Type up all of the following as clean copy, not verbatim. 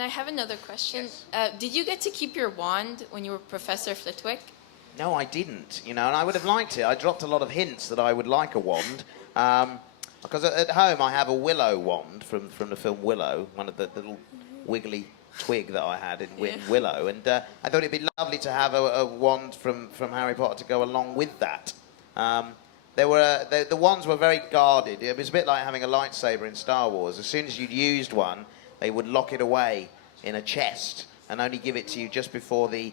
And I have another question. Did you get to keep your wand when you were Professor Flitwick? No, I didn't, and I would have liked it. I dropped a lot of hints that I would like a wand. Because at home I have a willow wand from the film Willow, one of the little wiggly twig that I had in Willow. And I thought it'd be lovely to have a wand from Harry Potter to go along with that. The wands were very guarded. It was a bit like having a lightsaber in Star Wars. As soon as you'd used one, they would lock it away in a chest and only give it to you just before the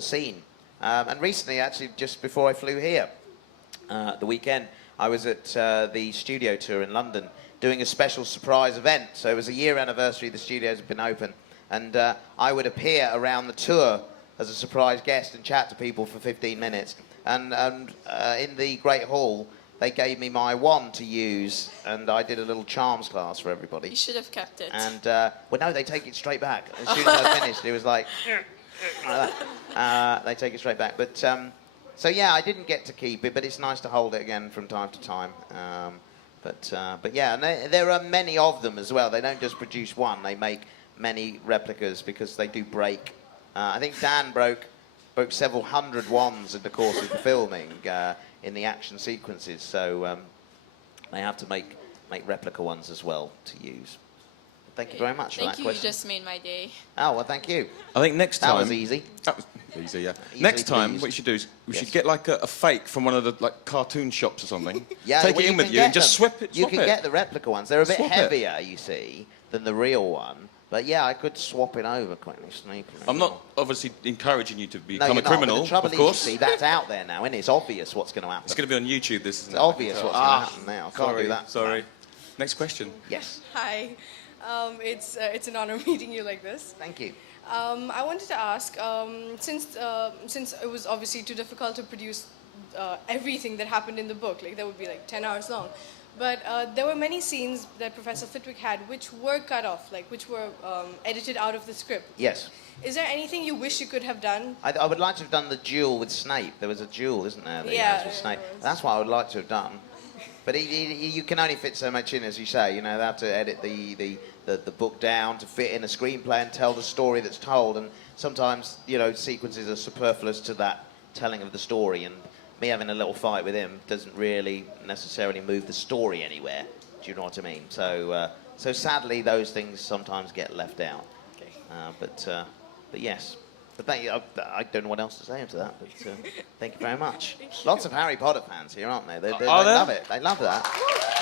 scene. And recently, actually, just before I flew here, the weekend, I was at the studio tour in London doing a special surprise event. So it was a year anniversary, the studios had been open, and I would appear around the tour as a surprise guest and chat to people for 15 minutes. And in the Great Hall, they gave me my wand to use, and I did a little charms class for everybody. You should have kept it. And, well, no, they take it straight back. As soon as I finished, it was like that. They take it straight back. But, so, yeah, I didn't get to keep it, but it's nice to hold it again from time to time. But yeah, and there are many of them as well. They don't just produce one. They make many replicas because they do break. I think Dan broke several hundred wands in the course of the filming in the action sequences. So they have to make replica ones as well to use. Thank you very much for that question. Thank you, you just made my day. Oh, well, thank you. I think next time... That was easy. That was easy, yeah. Easily next time, pleased. what we should do is we should get like a fake from one of the cartoon shops or something. Yeah, take well, it in with you and just swap it. You can get the replica ones. They're a bit Swap it. heavier, you see, than the real one. But yeah, I could swap it over quite sneakily. I'm not obviously encouraging you to No, become you're a criminal, not. But the trouble of is, course. you see, that's out there now, isn't it? It's obvious what's going to happen. It's going to be on YouTube, this, isn't It's it? obvious what's going to happen now. I can't do that. Sorry. Next question. Yes. Hi. It's an honor meeting you like this. Thank you. I wanted to ask, since it was obviously too difficult to produce everything that happened in the book, like that would be like 10 hours long, but there were many scenes that Professor Flitwick had which were cut off, like which were edited out of the script. Yes. Is there anything you wish you could have done? I would like to have done the duel with Snape. There was a duel, isn't there? Yeah. With Snape. That's what I would like to have done. But you can only fit so much in, as you say. They have to edit the book down to fit in a screenplay and tell the story that's told. And sometimes, sequences are superfluous to that telling of the story. And me having a little fight with him doesn't really necessarily move the story anywhere. Do you know what I mean? So sadly, those things sometimes get left out. Okay. But yes. But I don't know what else to say after that, but thank you very much. Lots of Harry Potter fans here, aren't they? They love it. They love that.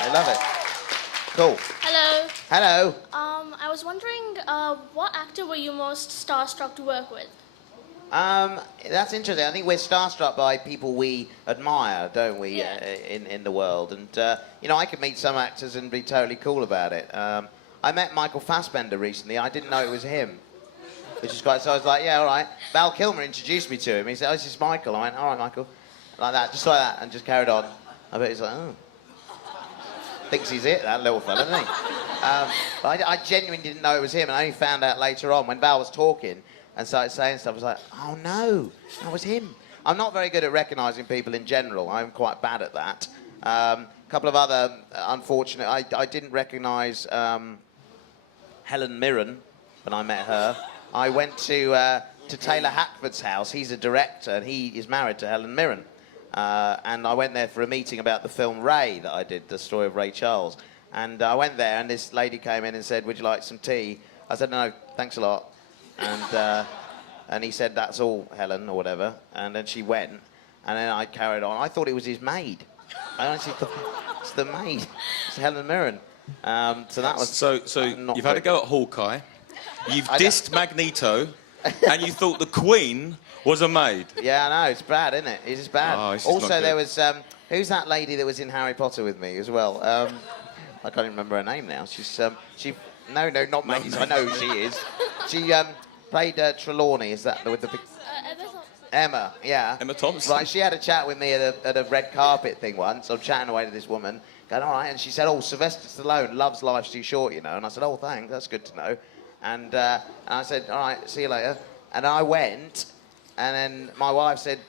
They love it. Cool. Hello. Hello. I was wondering, what actor were you most starstruck to work with? That's interesting. I think we're starstruck by people we admire, don't we, Yeah. in the world. And, I could meet some actors and be totally cool about it. I met Michael Fassbender recently. I didn't know it was him. Which is quite, so I was like, yeah, all right. Val Kilmer introduced me to him. He said, oh, this is Michael. I went, all right, Michael. Like that, just like that, and just carried on. I bet he's like, oh. Thinks he's it, that little fella, doesn't he? But I genuinely didn't know it was him, and I only found out later on when Val was talking and started saying stuff. I was like, oh, no, that was him. I'm not very good at recognising people in general. I'm quite bad at that. A couple of other unfortunate... I didn't recognise Helen Mirren when I met her. I went to Taylor Hackford's house. He's a director, and he is married to Helen Mirren. And I went there for a meeting about the film Ray that I did, the story of Ray Charles. And I went there, and this lady came in and said, would you like some tea? I said, no, thanks a lot. And he said, that's all, Helen, or whatever. And then she went, and then I carried on. I thought it was his maid. I honestly thought it's the maid. It's Helen Mirren. So that was... So you've had a go at Hawkeye. You've dissed Magneto, and you thought the Queen was a maid. Yeah, I know. It's bad, isn't it? It's bad. Oh, it's also, not there good. was... who's that lady that was in Harry Potter with me as well? I can't even remember her name now. She's... No, not Maze. I know who she is. She played Trelawney. Is that with the big... Emma, yeah. Emma Thompson. Right, she had a chat with me at a red carpet thing once. I'm chatting away to this woman, going, all right, and she said, oh, Sylvester Stallone loves Life's Too Short, And I said, oh, thanks, that's good to know. And I said, all right, see you later. And I went, and then my wife said,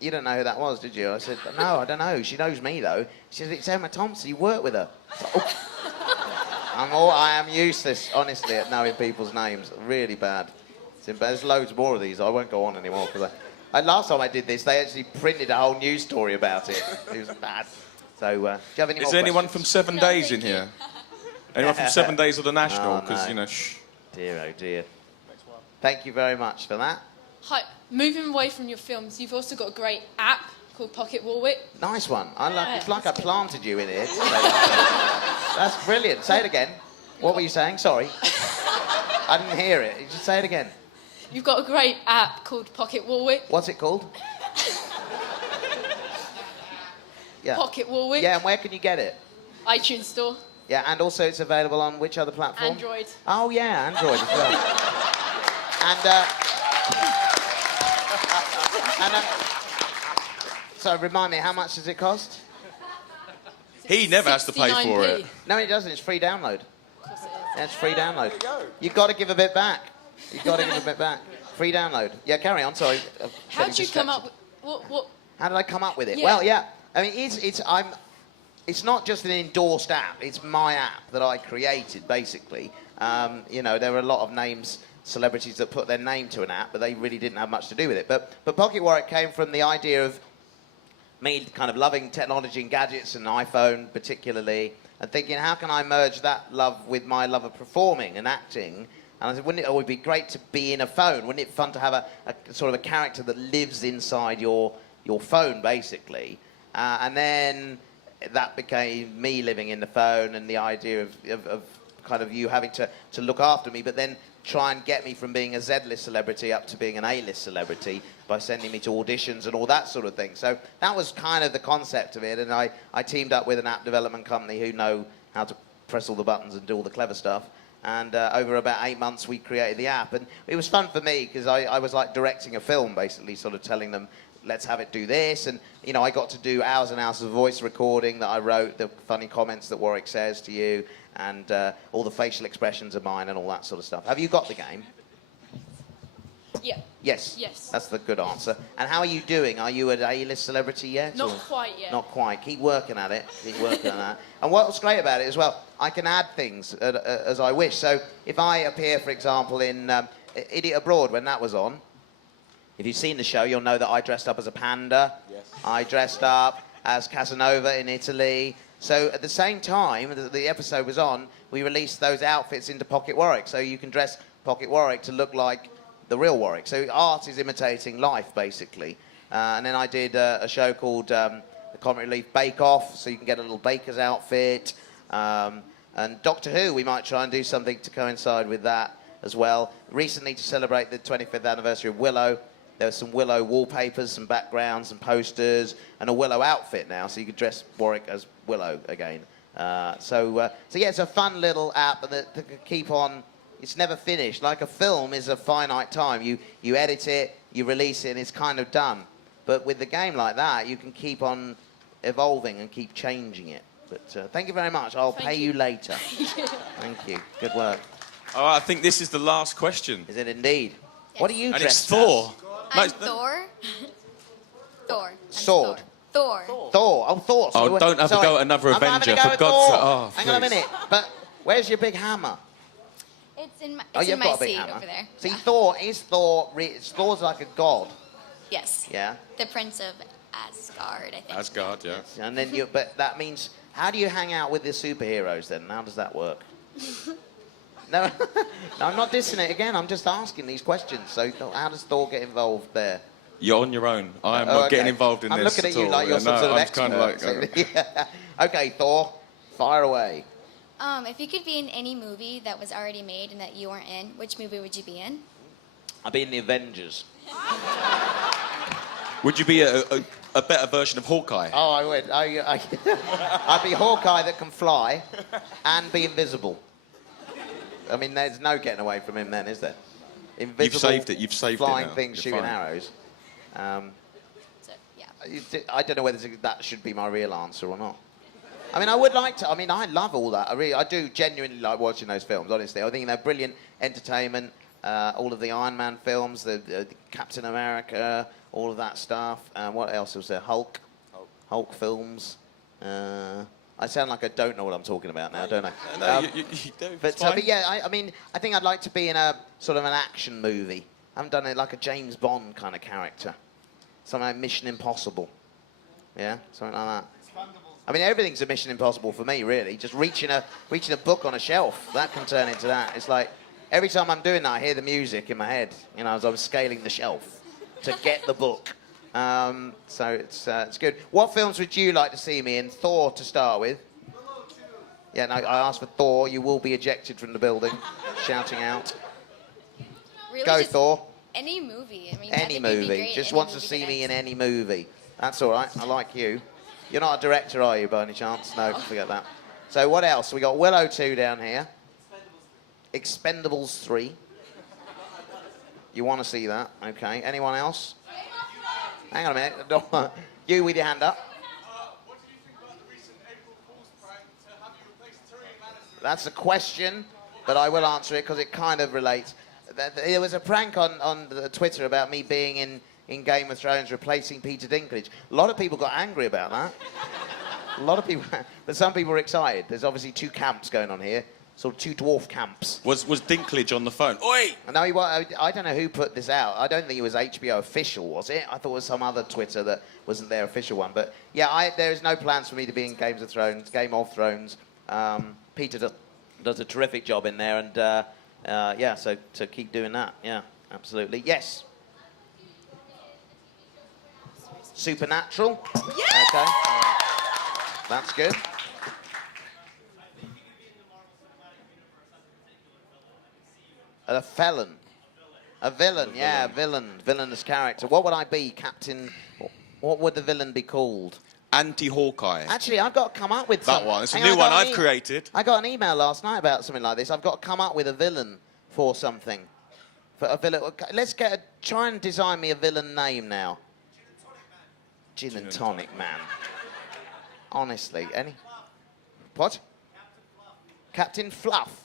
you don't know who that was, did you? I said, no, I don't know. She knows me, though. She said, it's Emma Thompson. You work with her. I I am useless, honestly, at knowing people's names. Really bad. There's loads more of these. I won't go on anymore because last time I did this, they actually printed a whole news story about it. It was bad. So, do you have any more Is there anyone questions? from 7 Days in here? Anyone from 7 Days of the National? Oh, Because, no. you know, shh. Dear, oh dear. Thank you very much for that. Hi. Moving away from your films, you've also got a great app called Pocket Warwick. Nice one. It's like I that's good. planted you in here. That's brilliant. Say it again. What were you saying? Sorry. I didn't hear it. Just say it again. You've got a great app called Pocket Warwick. What's it called? Yeah. Pocket Warwick. Yeah, and where can you get it? iTunes Store. Yeah, and also it's available on which other platform? Android. Oh, yeah, Android as well. So remind me, how much does it cost? He never has to pay for 69p. it. No, it doesn't. It's free download. Of course it is. Yeah, it's free download. You've got to give a bit back. You've got to give a bit back. Free download. Yeah, carry on. Sorry. How did you come up with... What? How did I come up with it? Yeah. Well, yeah. I mean, it's not just an endorsed app. It's my app that I created, basically. You know, there are a lot of celebrities that put their name to an app, but they really didn't have much to do with it. But Pocket Warwick came from the idea of me kind of loving technology and gadgets and iPhone particularly, and thinking, how can I merge that love with my love of performing and acting? And I said, wouldn't it always be great to be in a phone? Wouldn't it be fun to have a sort of a character that lives inside your phone, basically? And then that became me living in the phone, and the idea of kind of you having to look after me, but then try and get me from being a Z-list celebrity up to being an A-list celebrity by sending me to auditions and all that sort of thing. So that was kind of the concept of it, and I teamed up with an app development company who know how to press all the buttons and do all the clever stuff. And over about 8 months, we created the app. And it was fun for me because I was like directing a film, basically, sort of telling them, let's have it do this. And, you know, I got to do hours and hours of voice recording that I wrote, the funny comments that Warwick says to you, and all the facial expressions of mine and all that sort of stuff. Have you got the game? Yeah. Yes. Yes. That's the good answer. And how are you doing? Are you an A-list celebrity yet? Not or? quite yet. Not quite. Keep working at it. Keep working on that. And what's great about it as well, I can add things as I wish. So if I appear, for example, in Idiot Abroad, when that was on, if you've seen the show, you'll know that I dressed up as a panda. Yes. I dressed up as Casanova in Italy. So at the same time that the episode was on, we released those outfits into Pocket Warwick. So you can dress Pocket Warwick to look like the real Warwick. So art is imitating life, basically. And then I did a show called the Comic Relief Bake Off, so you can get a little baker's outfit. And Doctor Who, we might try and do something to coincide with that as well. Recently, to celebrate the 25th anniversary of Willow, there were some Willow wallpapers, some backgrounds, some posters, and a Willow outfit now, so you could dress Warwick as Willow again. So yeah, it's a fun little app that can keep on. It's never finished. Like a film is a finite time. You edit it, you release it, and it's kind of done. But with the game like that, you can keep on evolving and keep changing it. But thank you very much. I'll pay you later. Thank you. Good work. Oh, I think this is the last question. Is it indeed? Yes. What are you And it's dressed Thor. I'm Thor. Thor. Sword. Thor. Thor. Oh, Thor. Oh, don't have a go at another I'm having Avenger, a go for at God's Thor. sake. Oh, Hang on a please. minute. But where's your big hammer? It's in my, Oh, it's in you've my got a big seat hammer. over there. See, Yeah. Thor's like a god. Yes. Yeah. The Prince of Asgard, I think. Asgard, yeah. And then but that means, how do you hang out with the superheroes then? How does that work? No, no, I'm not dissing it again. I'm just asking these questions. So how does Thor get involved there? You're on your own. I am Oh, not okay. getting involved in I'm this looking at at you all. like you're Yeah, some no, sort of I'm expert. kind of like, So, yeah. Okay, Thor, fire away. If you could be in any movie that was already made and that you weren't in, which movie would you be in? I'll be in the Avengers. Would you be a better version of Hawkeye? Oh, I would. I'd be Hawkeye that can fly and be invisible. I mean, there's no getting away from him then, is there? Invisible, You've saved it. You've saved it flying now. things, You're shooting fine. arrows. So, yeah. I don't know whether that should be my real answer or not. I mean, I would like to. I mean, I love all that. I do genuinely like watching those films, honestly. I think they're brilliant entertainment. All of the Iron Man films, the Captain America, all of that stuff. What else was there? Hulk films. I sound like I don't know what I'm talking about now, don't I? No, you do. But yeah, I mean, I think I'd like to be in a sort of an action movie. I haven't done it like a James Bond kind of character. Something like Mission Impossible. Yeah, something like that. I mean, everything's a Mission Impossible for me, really. Just reaching a book on a shelf, that can turn into that. It's like, every time I'm doing that, I hear the music in my head, you know, as I'm scaling the shelf to get the book. So it's good. What films would you like to see me in? Thor, to start with. Yeah, no, I asked for Thor. You will be ejected from the building, shouting out. Really, Go, just Thor. Any movie. I mean, Any I think you'd be movie. great Just in wants any to movie see me in that any movie. That's all right. I like you. You're not a director, are you, by any chance? No, forget that. So what else? We got Willow 2 down here. Expendables 3. You want to see that? Okay. Anyone else? Hang on a minute. You with your hand up. What do you think about the recent April Fool's prank to have you replace Tyrion Lannister? That's a question, but I will answer it because it kind of relates. There was a prank on Twitter about me being in Game of Thrones replacing Peter Dinklage. A lot of people got angry about that. A lot of people, but some people were excited. There's obviously two camps going on here, sort of two dwarf camps. Was Dinklage on the phone? Oi! No, I don't know who put this out. I don't think it was HBO official, was it? I thought it was some other Twitter that wasn't their official one. But yeah, there is no plans for me to be in Game of Thrones. Peter does a terrific job in there, and yeah, so keep doing that. Yeah, absolutely. Yes. Supernatural. Yeah. Okay. That's good. A felon. A villain, yeah, a villain. Villainous character. What would I be, Captain? What would the villain be called? Anti-Hawkeye. Actually, I've got to come up with That some. one. It's a Hang on, new one I got I've created. I got an email last night about something like this. I've got to come up with a villain for something. For a villain. Let's try and design me a villain name now. Gin and Tonic Man. Honestly, any? What? Captain Fluff.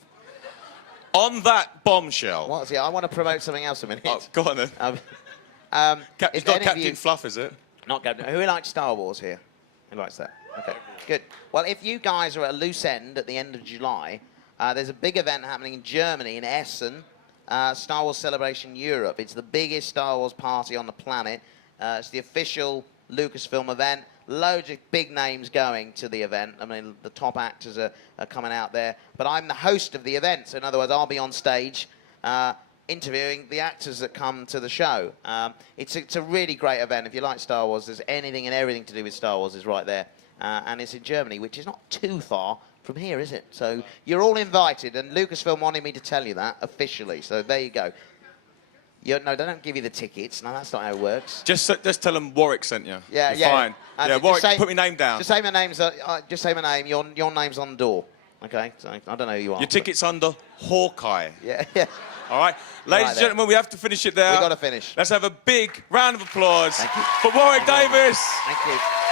On that bombshell. What's it? I want to promote something else a minute. Oh, go on then. If It's not any of Captain you- Fluff, is it? Not Captain. Who likes Star Wars here? Who likes that? Okay, good. Well, if you guys are at a loose end at the end of July, there's a big event happening in Germany, in Essen, Star Wars Celebration Europe. It's the biggest Star Wars party on the planet. It's the official Lucasfilm event. Loads of big names going to the event. I mean, the top actors are coming out there. But I'm the host of the event. So in other words, I'll be on stage interviewing the actors that come to the show. It's a really great event. If you like Star Wars, there's anything and everything to do with Star Wars is right there. And it's in Germany, which is not too far from here, is it? So you're all invited. And Lucasfilm wanted me to tell you that officially. So there you go. No, they don't give you the tickets. No, that's not how it works. Just tell them Warwick sent you. Yeah, You're yeah. fine. Yeah, Warwick, put my name down. Just say my name's. Just say my name. Your name's on the door. Okay. So I don't know who you are. Your ticket's under Hawkeye. Yeah, yeah. All right, ladies and gentlemen, we have to finish it there. We've got to finish. Let's have a big round of applause Thank you. for Warwick Thank you. Davis. Thank you.